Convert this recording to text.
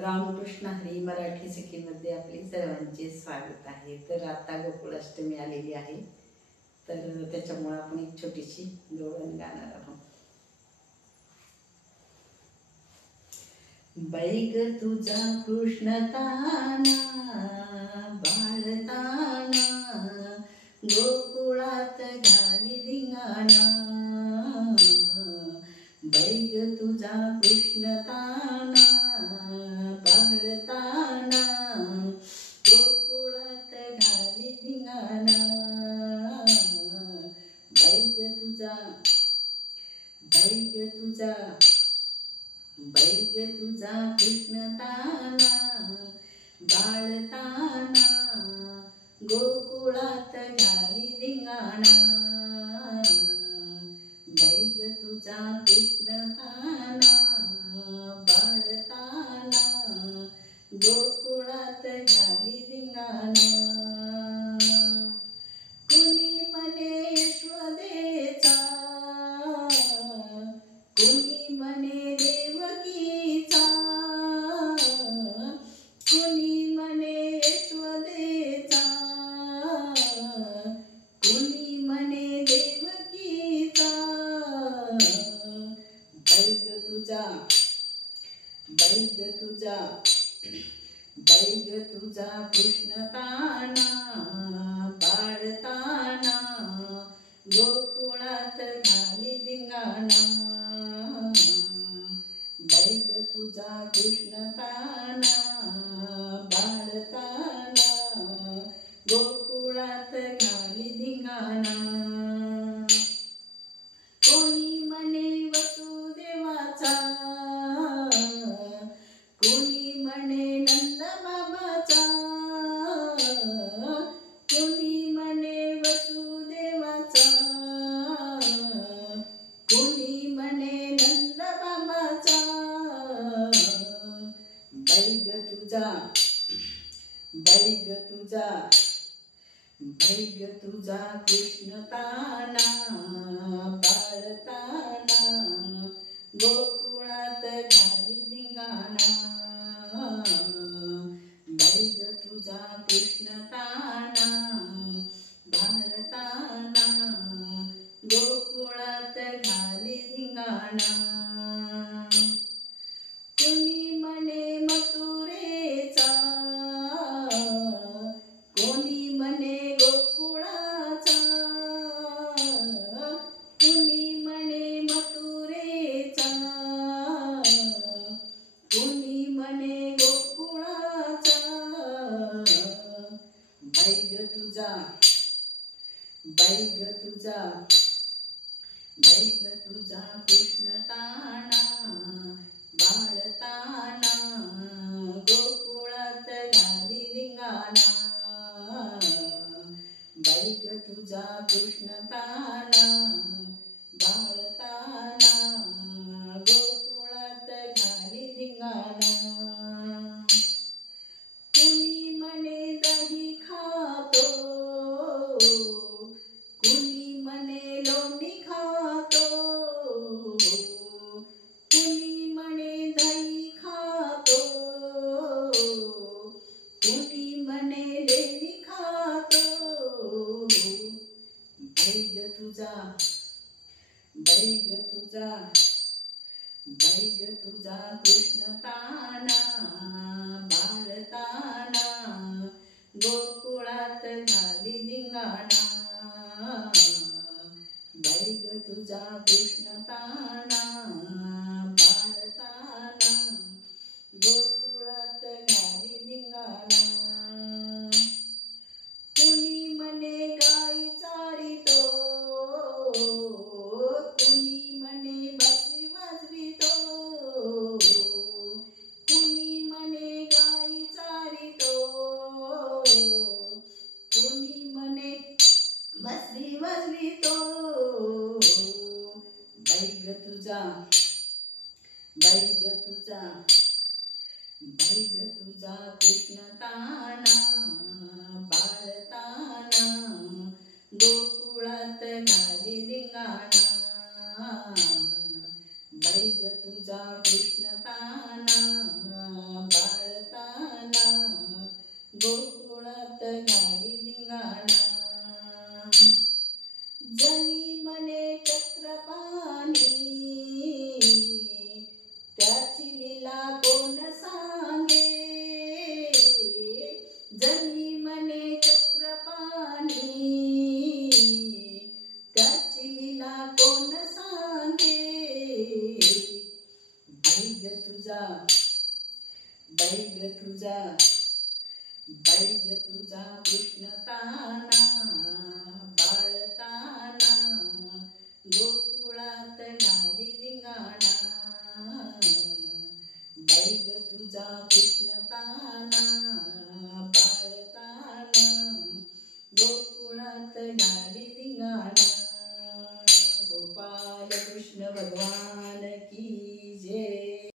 रामकृष्ण हरी मराठी सखीमध्ये आपले सर्वांचे स्वागत आहे। तर आता गोकुळाष्टमी आलेली आहे, तर त्याच्यामुळे आपण एक छोटीशी गवळण गाणार आहोत। बैग तुझा कृष्ण ताना बाळताना गोकुळात घाली धिंगाणा। बैग तुझा कृष्ण ताना बाळताना गोकुळात घाली धिंगाणा। बैग तुझा कृष्ण ताना बाळताना गोकुळात घाली धिंगाणा। बैग तुझा कृष्ण ताना बाळताना गोकुळात घाली धिंगाणा। कुणी म्हणे यशोदेचा, कुणी म्हणे देवकीचा, कुणी म्हणे यशोदेचा, कुणी म्हणे देवकीचा। बैग तुझा कृष्ण ताना बाळताना गोकुळात घाली धिंगाणा। बैग तुझा कृष्ण ताना बाळताना गोकुळात घाली धिंगाणा। कोणी म्हणे वसुदेवाचा, कोणी म्हणे नंद बाबाचा, कोणी म्हणे वसुदेवाचा, कोणी म्हणे नंद बाबाचा। बैग तुझा कृष्ण ताना बाळताना गोकुळात घाली धिंगाणा। बैग तुझा कृष्ण ताना बाळताना गोकुळात घाली धिंगाणा। कुणी म्हणे मथुरेचा, कोणी म्हणे गोकुळाचा, कुणी म्हणे मथुरेचा, कुणी म्हणे गोकुळाचा। बैग तुझा कृष्ण ताना बाळताना गोकुळात घाली धिंगाणा। बैग तुझा कृष्ण ताना बाळताना गोकुळात घाली धिंगाणा। कुणी म्हणे दही खातो, कुणी म्हणे लोणी खातो, कुणी म्हणे दही खातो, कुणी म्हणे लेणी खातो। बैग तुझा कृष्ण ताना बाळताना गोकुळात घाली धिंगाणा। बैग तुझा कृष्ण ताना बाळताना गोकुळात घाली धिंगाणा। कुणी म्हणे गाई चारितो, कुणी म्हणे बासरी वाजवितो, कुणी म्हणे गाई चारितो, कुणी म्हणे बासरी वाजवितो। बैग तुझा कृष्ण ताना बाळताना गोकुळात घाली धिंगाणा। बैग तुझा कृष्ण ताना गोकुळात गाडी धिंगाणा जनी मने चक्रपाणी त्याची लीला कोण सांगे जनी मने चक्रपाणी त्याची लीला कोण सांगे बैग तुझा बैग तुझा बैग तुझा कृष्ण ताना बाळताना गोकुळात गाडी धिंगाणा बैग तुझा कृष्ण ताना